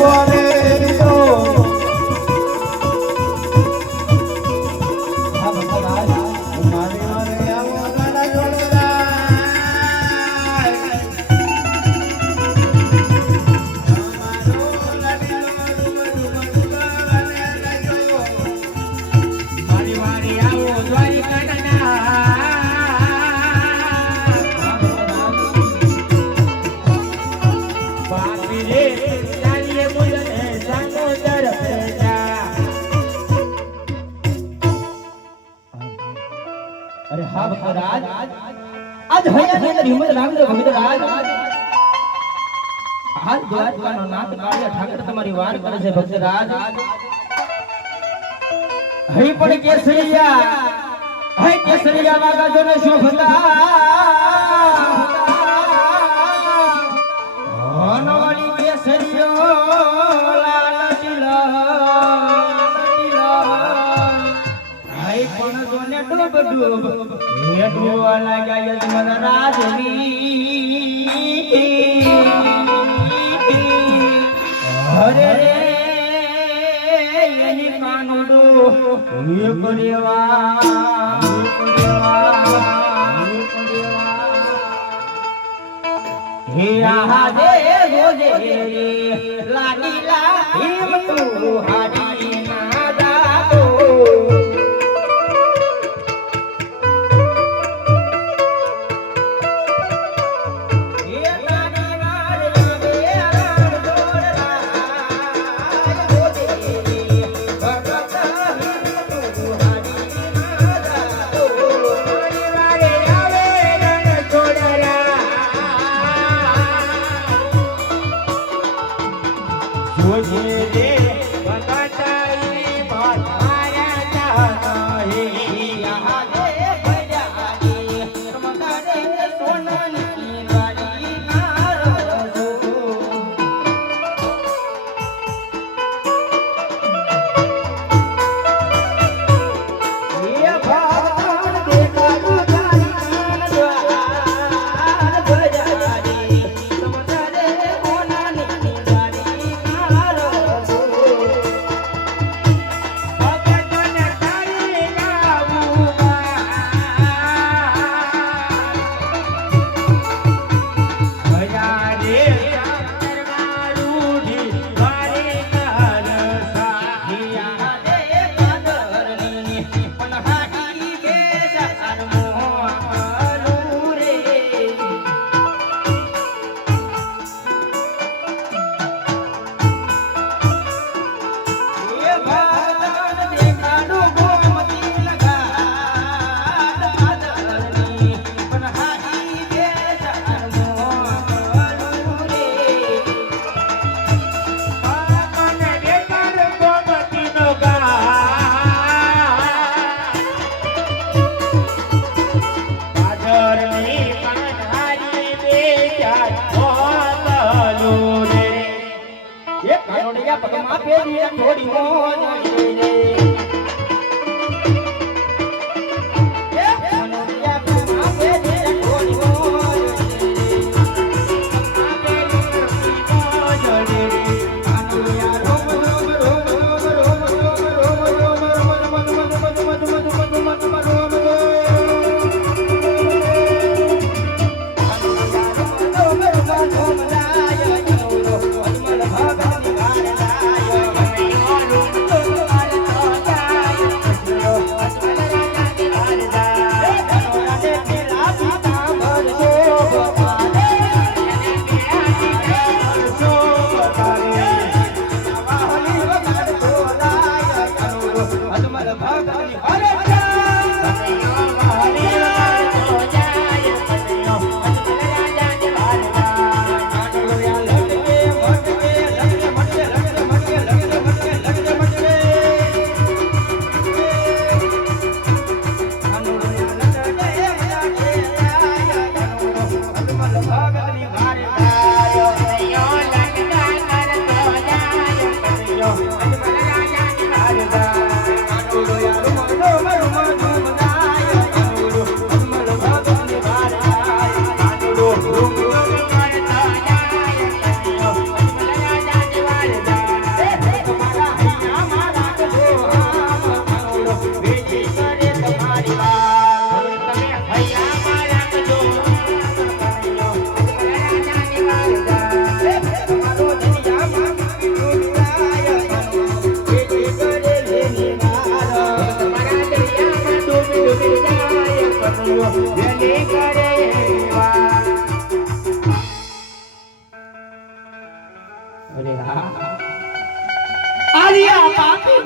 one. અરે હા ભક્તરાજ આજ હૈયાની અંદર હિંમત રાખજો ભક્તરાજ હાલ દ્વારકાનો નાથ કાળિયા ઠાકર તમારી વાર કરે છે, ભક્તરાજ. હઈ પણ કેસરિયા હઈ કેસરિયા વાગા જો ને શોભતા. હરે રે એની કાનુડો હે આહા દે ગોજે લાડીલા હિમ તું 看。થોડી મોજ. રે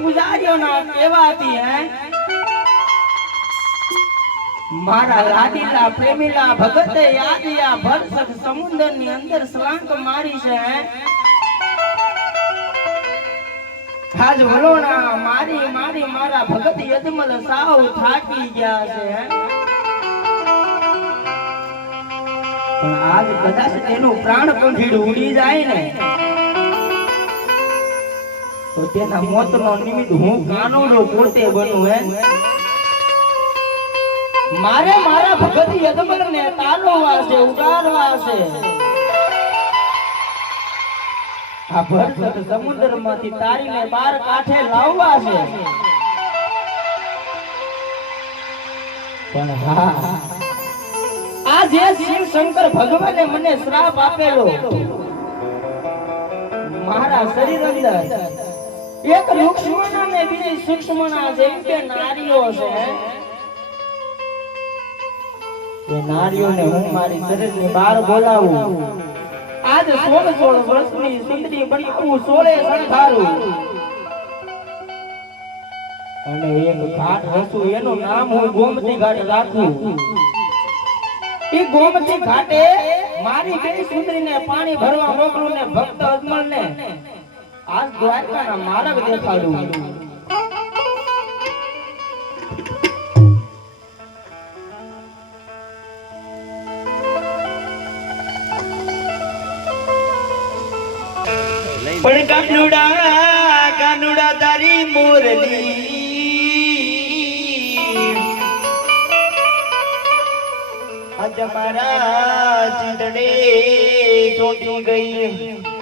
પૂજારીઓના કહેવાતી હે? મારા લાડીલા પ્રેમીલા ભગતે યાદિયા ભરસક સમુદ્રની અંદર સલાંક મારી છે આજ વલોણા મારી મારી મારા ભગત યજમલ સાવ થાકી ગયા છે પણ આજ કદાચ તેનું પ્રાણ પંખીડું ઉડી જાય ને તો તેના મોતનો નિમિત્ત હું કાનૂનો પોતે બનું હે? મારે મારા ભગત યજમલને તારવા છે ઉડાડવા છે આ ભરસક સમુદ્રમાંથી તારીને બાર કાંઠે લાવવા છે. પણ હા, આ જે શિવ શંકર ભગવાને મને શ્રાપ આપેલો, મારા શરીર અંદર એક લુક્ષ્મણા ને બીજી સૂક્ષ્મણા જેમ કે નારીઓ છે એ નારીઓને હું મારી શરીરની બહાર બોલાવું. આજ સોળ સોળ વર્ષની સુંદરી બનાવું સોળે શણગારું. અને એક ઘાટ હસું એનું નામ હું ગોમતી ઘાટ રાખું. એ ગોમતી ઘાટે મારી બે સુંદરીને પાણી ભરવા મોકલું ને ભક્ત અજમલને. આજ દ્વારકાના માર્ગ દેખાડું. પણ કાનુડા કાનુડા તારી મોરલી. આજ મારા ચીંદડે ચોંટી ગઈ.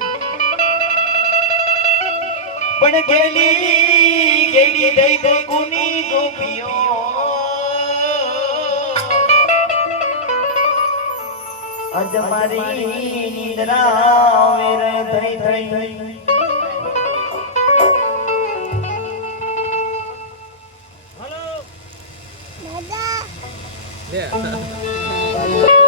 પણ ગેલી ગેલી દઈ કોની ગોપીઓ. અજ મારી નિંદ્રા વેર થઈ થઈ ભલે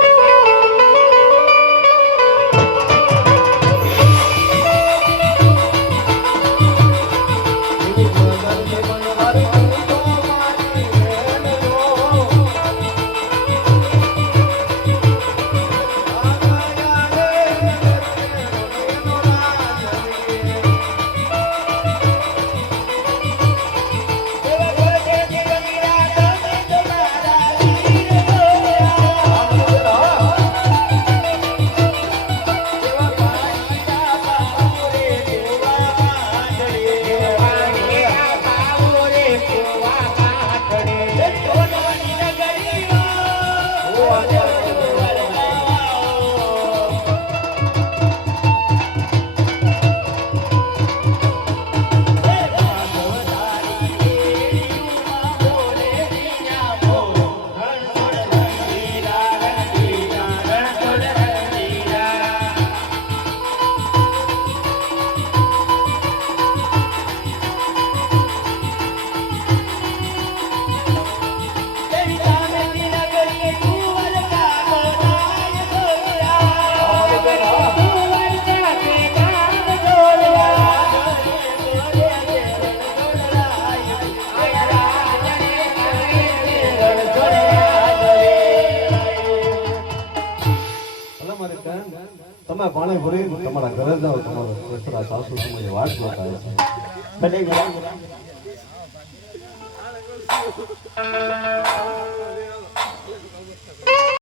તમે પાણી ભરી તમારા ઘરે જાઓ, તમારા સસરા સાસુ તમારી વાટ જોતા હશે ભલે ભલે.